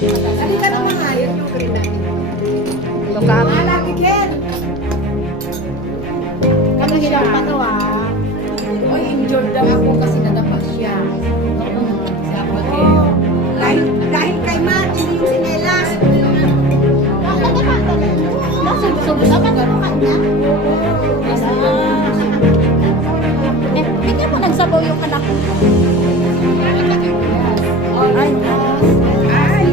Halika na mga ayot yung green natin. Lokami. Malaki Ken. Ano siya pa to Oy, injured daw ako kasi nadapa siya. Dahil kay Matt, hindi yung sinelas. Subo na ba ito kanya? Bigyan mo ng sabaw yung anak ko. Ay, Ay,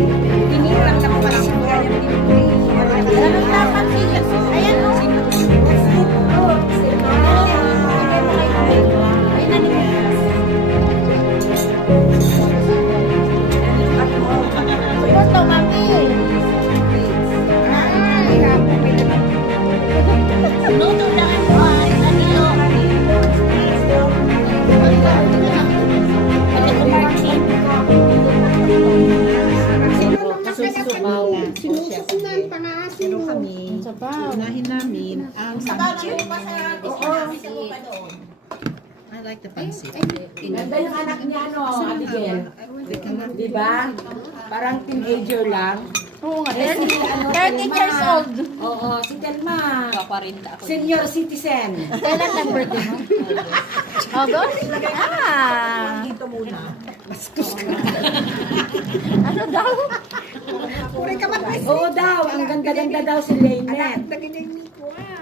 inilang na pala si Kaya. ganun dapat siya. Ayan o. Ay, nanigas. Ito, mami. Luto lang ang buhay. Nanilo. Pero kami, Sabaw. unahin namin ang pancit. I like the pancit. Ganda yung anak niya, no, Abigail. Di ba? Parang teenager lang. Oo nga. 30 years old. Oo, si Telma. Paparinta ako. Senior citizen. Kailan lang birthday mo? August? Ah. Dito muna. Ano daw? Oo daw, ang ganda-ganda daw si Lainette. Lagyan niya yung miko ah.